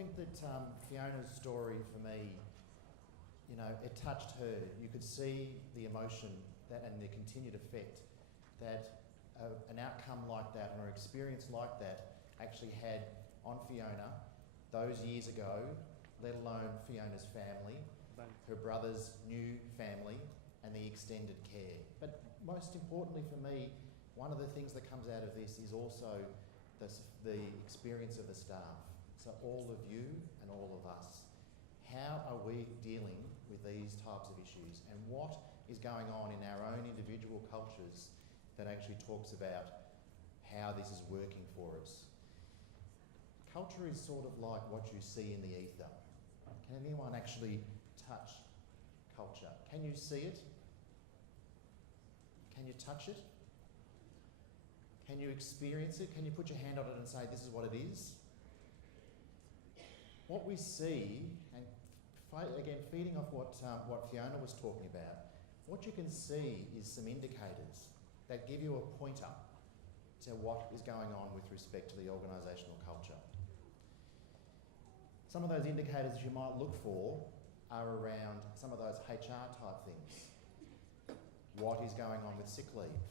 think that Fiona's story for me, you know, it touched her. You could see the emotion that and the continued effect that an outcome like that or an experience like that actually had on Fiona those years ago, let alone Fiona's family, her brother's new family and the extended care. But most importantly for me, one of the things that comes out of this is also the experience of the staff. So all of you and all of us. How are we dealing with these types of issues, and what is going on in our own individual cultures that actually talks about how this is working for us? Culture is sort of like what you see in the ether. Can anyone actually touch culture? Can you see it? Can you touch it? Can you experience it? Can you put your hand on it and say, this is what it is? What we see, and again, feeding off what Fiona was talking about, what you can see is some indicators that give you a pointer to what is going on with respect to the organisational culture. Some of those indicators that you might look for are around some of those HR type things. What is going on with sick leave?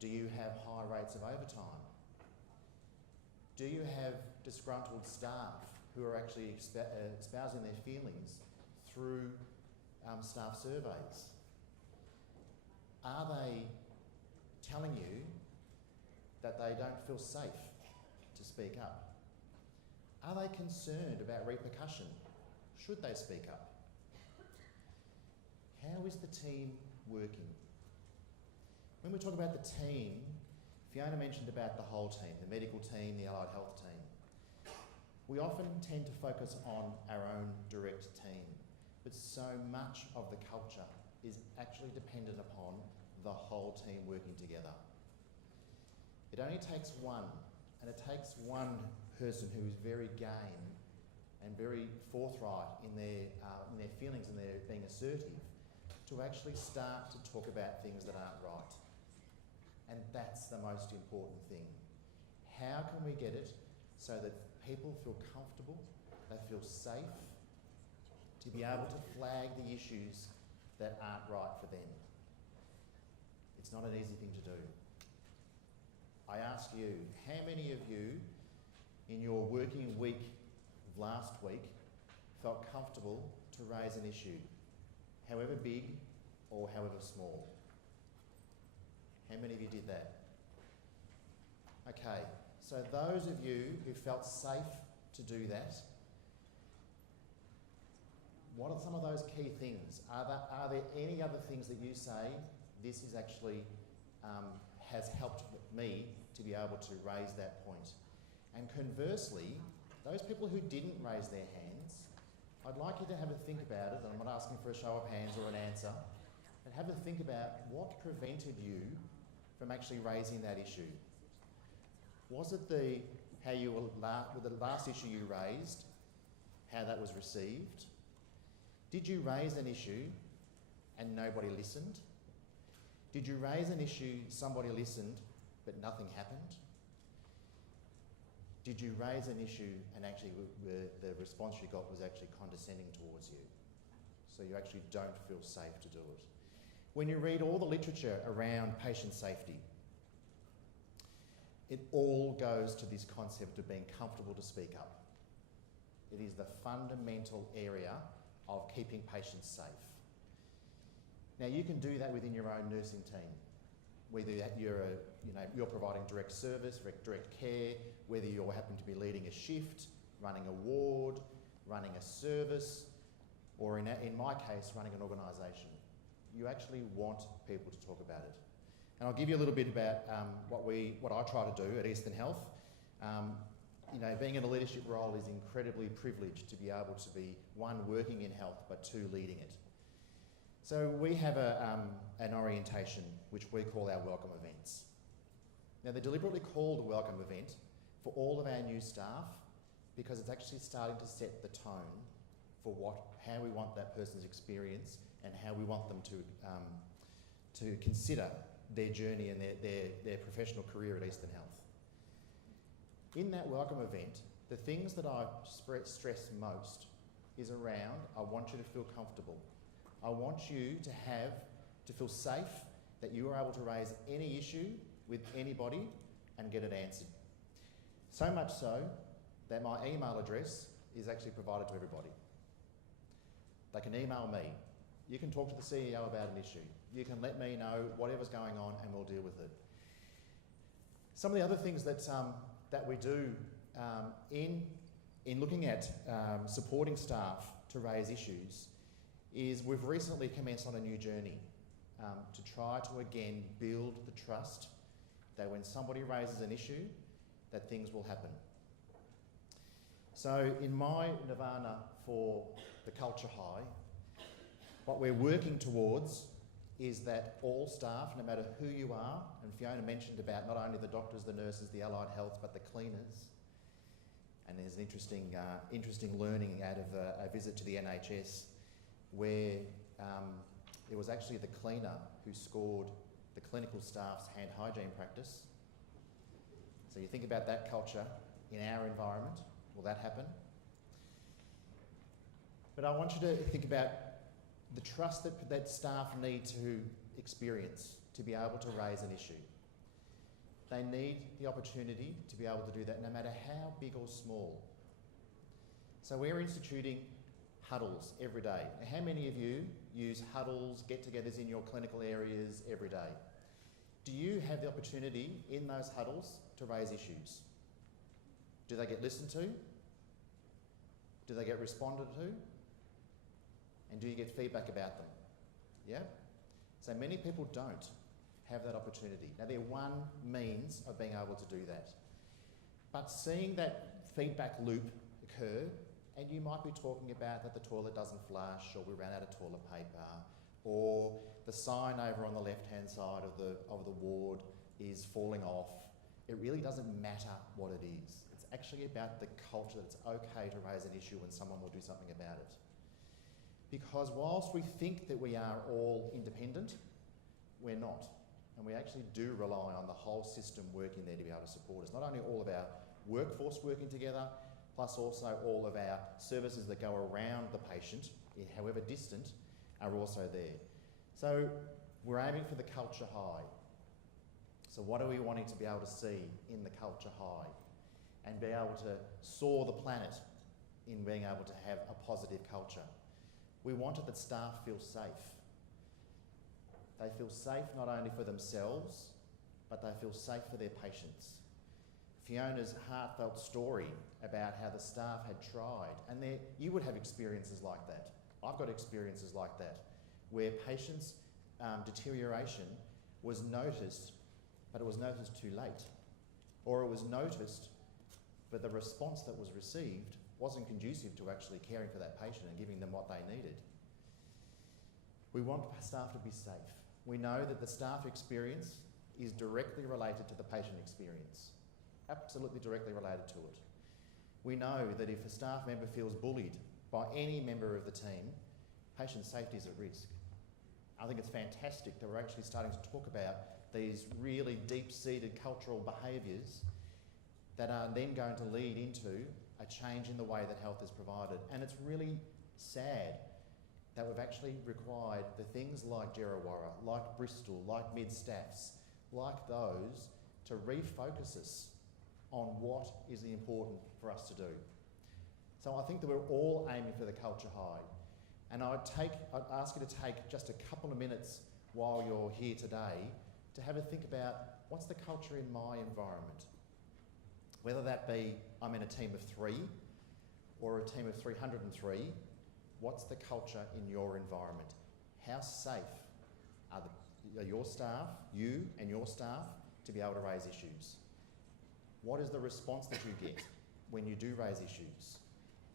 Do you have high rates of overtime? Do you have disgruntled staff who are actually espousing their feelings through staff surveys? Are they telling you that they don't feel safe to speak up? Are they concerned about repercussion? Should they speak up? How is the team working? When we talk about the team, Fiona mentioned about the whole team, the medical team, the allied health team. We often tend to focus on our own direct team, but so much of the culture is actually dependent upon the whole team working together. It only takes one, and it takes one person who is very game and very forthright in their feelings and their being assertive to actually start to talk about things that aren't right. And that's the most important thing. How can we get it so that people feel comfortable, they feel safe to be able to flag the issues that aren't right for them? It's not an easy thing to do. I ask you, how many of you in your working week of last week felt comfortable to raise an issue, however big or however small? How many of you did that? Okay, so those of you who felt safe to do that, what are some of those key things? Are there any other things that you say, this is actually has helped me to be able to raise that point? And conversely, those people who didn't raise their hands, I'd like you to have a think about it, and I'm not asking for a show of hands or an answer, but have a think about what prevented you from actually raising that issue. Was it the last issue you raised, how that was received? Did you raise an issue and nobody listened? Did you raise an issue, somebody listened, but nothing happened? Did you raise an issue and actually the response you got was actually condescending towards you? So you actually don't feel safe to do it. When you read all the literature around patient safety, it all goes to this concept of being comfortable to speak up. It is the fundamental area of keeping patients safe. Now you can do that within your own nursing team, whether you're providing direct service, direct care, whether you happen to be leading a shift, running a ward, running a service, or in my case, running an organisation. You actually want people to talk about it. And I'll give you a little bit about what I try to do at Eastern Health. Being in a leadership role is incredibly privileged to be able to be, one, working in health, but two, leading it. So we have an orientation which we call our welcome events. Now they're deliberately called a welcome event for all of our new staff because it's actually starting to set the tone for how we want that person's experience and how we want them to consider their journey and their professional career at Eastern Health. In that welcome event, the things that I stress most is around, I want you to feel comfortable. I want you to feel safe that you are able to raise any issue with anybody and get it answered. So much so that my email address is actually provided to everybody. They can email me. You can talk to the CEO about an issue. You can let me know whatever's going on and we'll deal with it. Some of the other things that we do in looking at supporting staff to raise issues is we've recently commenced on a new journey to try to again build the trust that when somebody raises an issue, that things will happen. So in my nirvana for the culture high, what we're working towards is that all staff, no matter who you are, and Fiona mentioned about not only the doctors, the nurses, the allied health, but the cleaners, and there's an interesting learning out of a visit to the NHS where it was actually the cleaner who scored the clinical staff's hand hygiene practice. So you think about that culture in our environment, will that happen? But I want you to think about the trust that staff need to experience to be able to raise an issue. They need the opportunity to be able to do that no matter how big or small. So we're instituting huddles every day. Now, how many of you use huddles, get-togethers in your clinical areas every day? Do you have the opportunity in those huddles to raise issues? Do they get listened to? Do they get responded to? And do you get feedback about them? Yeah? So many people don't have that opportunity. Now, they're one means of being able to do that. But seeing that feedback loop occur, and you might be talking about that the toilet doesn't flush, or we ran out of toilet paper, or the sign over on the left-hand side of the ward is falling off. It really doesn't matter what it is. It's actually about the culture that it's okay to raise an issue when someone will do something about it. Because whilst we think that we are all independent, we're not. And we actually do rely on the whole system working there to be able to support us. Not only all of our workforce working together, plus also all of our services that go around the patient, however distant, are also there. So we're aiming for the culture high. So what are we wanting to be able to see in the culture high? And be able to soar the planet in being able to have a positive culture. We wanted that staff feel safe. They feel safe not only for themselves, but they feel safe for their patients. Fiona's heartfelt story about how the staff had tried, and you would have experiences like that. I've got experiences like that, where patients' deterioration was noticed, but it was noticed too late. Or it was noticed, but the response that was received wasn't conducive to actually caring for that patient and giving them what they needed. We want staff to be safe. We know that the staff experience is directly related to the patient experience, absolutely directly related to it. We know that if a staff member feels bullied by any member of the team, patient safety is at risk. I think it's fantastic that we're actually starting to talk about these really deep-seated cultural behaviours that are then going to lead into a change in the way that health is provided. And it's really sad that we've actually required the things like Djerriwarrh, like Bristol, like Mid-Staffs, like those, to refocus us on what is important for us to do. So I think that we're all aiming for the culture high. And I'd ask you to take just a couple of minutes while you're here today to have a think about what's the culture in my environment. Whether that be I'm in a team of 3 or a team of 303, what's the culture in your environment? How safe are your staff, you and your staff, to be able to raise issues? What is the response that you get when you do raise issues?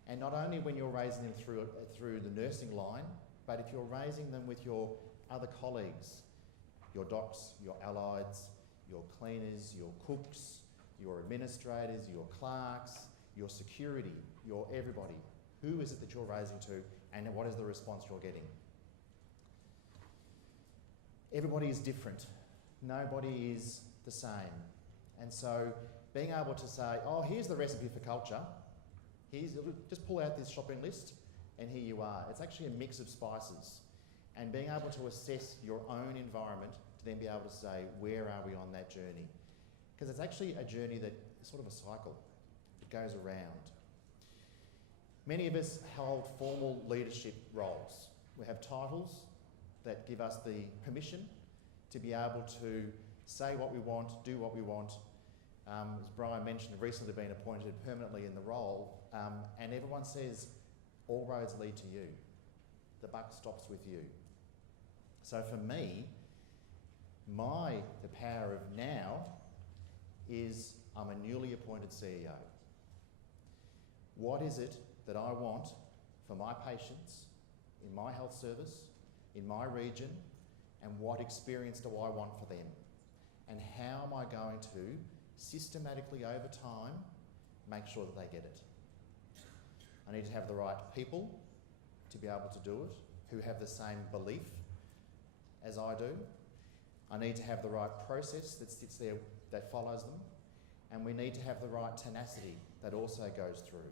And not only when you're raising them through the nursing line, but if you're raising them with your other colleagues, your docs, your allieds, your cleaners, your cooks, your administrators, your clerks, your security, your everybody. Who is it that you're raising to, and what is the response you're getting? Everybody is different. Nobody is the same. And so being able to say, oh, here's the recipe for culture. Just pull out this shopping list and here you are. It's actually a mix of spices. And being able to assess your own environment to then be able to say, where are we on that journey? Because it's actually a journey that is sort of a cycle. It goes around. Many of us hold formal leadership roles. We have titles that give us the permission to be able to say what we want, do what we want. As Brian mentioned, I've recently been appointed permanently in the role, and everyone says, all roads lead to you. The buck stops with you. So for me, the power of now is I'm a newly appointed CEO. What is it that I want for my patients in my health service, in my region, and what experience do I want for them? And how am I going to systematically over time make sure that they get it? I need to have the right people to be able to do it, who have the same belief as I do. I need to have the right process that sits there, that follows them. And we need to have the right tenacity that also goes through,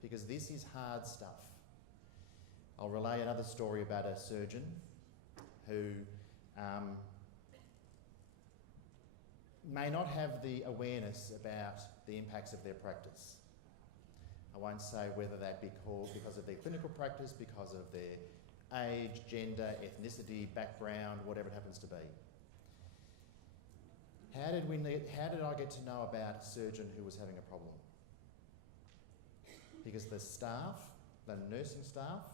because this is hard stuff. I'll relay another story about a surgeon who may not have the awareness about the impacts of their practice. I won't say whether that be called because of their clinical practice, because of their age, gender, ethnicity, background, whatever it happens to be. How did I get to know about a surgeon who was having a problem? Because the staff, the nursing staff,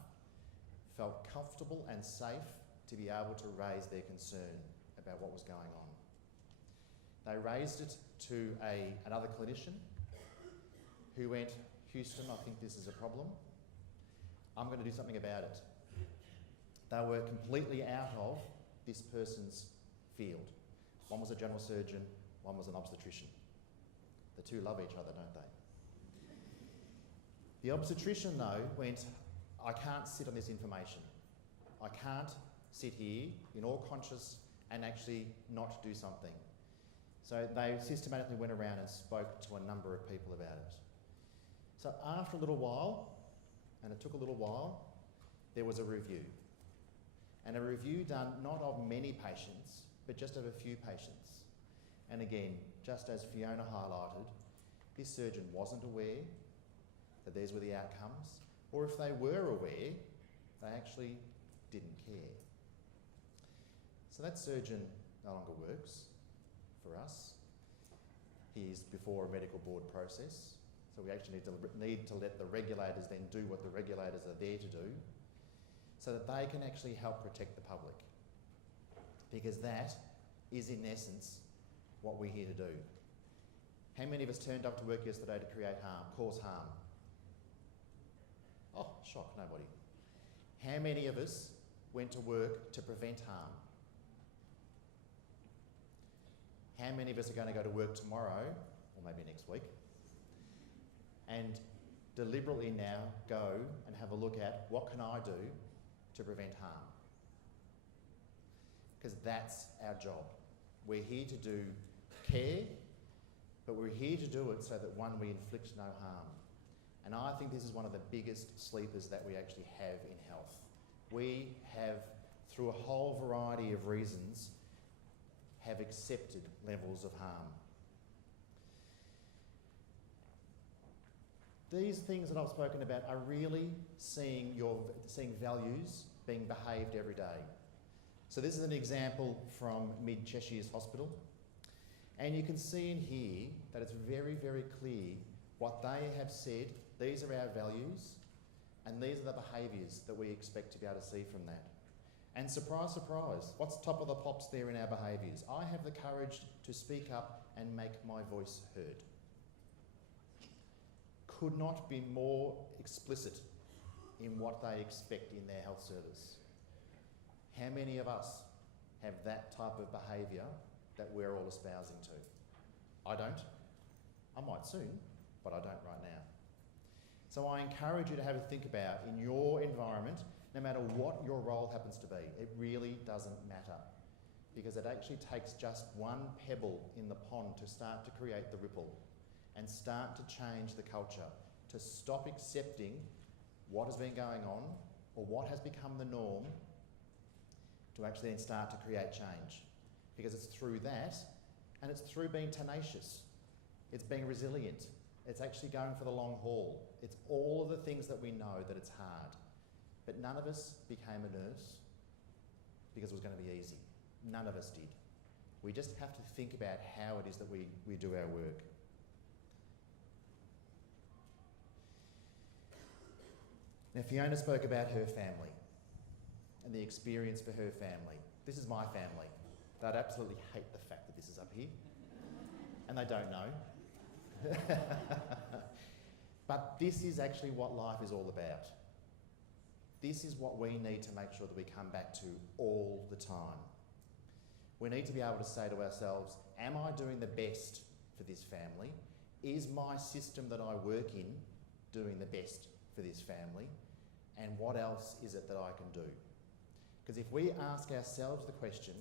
felt comfortable and safe to be able to raise their concern about what was going on. They raised it to another clinician who went, Houston, I think this is a problem. I'm going to do something about it. They were completely out of this person's field. One was a general surgeon, one was an obstetrician. The two love each other, don't they? The obstetrician, though, went, I can't sit on this information. I can't sit here in all conscious and actually not do something. So they systematically went around and spoke to a number of people about it. So after a little while, and it took a little while, there was a review. And a review done not of many patients, but just of a few patients. And again, just as Fiona highlighted, this surgeon wasn't aware that these were the outcomes, or if they were aware, they actually didn't care. So that surgeon no longer works for us. He's before a medical board process, so we actually need to let the regulators then do what the regulators are there to do, so that they can actually help protect the public. Because that is, in essence, what we're here to do. How many of us turned up to work yesterday to create harm, cause harm? Oh, shock, nobody. How many of us went to work to prevent harm? How many of us are going to go to work tomorrow, or maybe next week, and deliberately now go and have a look at what can I do to prevent harm? Because that's our job. We're here to do care, but we're here to do it so that, one, we inflict no harm. And I think this is one of the biggest sleepers that we actually have in health. We have, through a whole variety of reasons, have accepted levels of harm. These things that I've spoken about are really seeing values being behaved every day. So this is an example from Mid Cheshire's Hospital. And you can see in here that it's very, very clear what they have said. These are our values, and these are the behaviours that we expect to be able to see from that. And surprise, surprise, what's top of the pops there in our behaviours? I have the courage to speak up and make my voice heard. Could not be more explicit in what they expect in their health service. How many of us have that type of behaviour that we're all espousing to? I don't. I might soon, but I don't right now. So I encourage you to have a think about, in your environment, no matter what your role happens to be, it really doesn't matter, because it actually takes just one pebble in the pond to start to create the ripple. and start to change the culture, to stop accepting what has been going on or what has become the norm, to actually then start to create change. Because it's through that, and it's through being tenacious, it's being resilient, it's actually going for the long haul. It's all of the things that we know that it's hard. But none of us became a nurse because it was going to be easy. None of us did. We just have to think about how it is that we do our work. Now, Fiona spoke about her family and the experience for her family. This is my family. They'd absolutely hate the fact that this is up here. And they don't know. But this is actually what life is all about. This is what we need to make sure that we come back to all the time. We need to be able to say to ourselves, am I doing the best for this family? Is my system that I work in doing the best for this family? And what else is it that I can do? Because if we ask ourselves the question,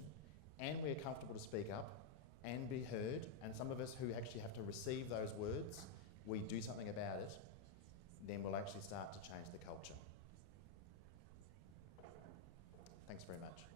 and we're comfortable to speak up and be heard, and some of us who actually have to receive those words, we do something about it, then we'll actually start to change the culture. Thanks very much.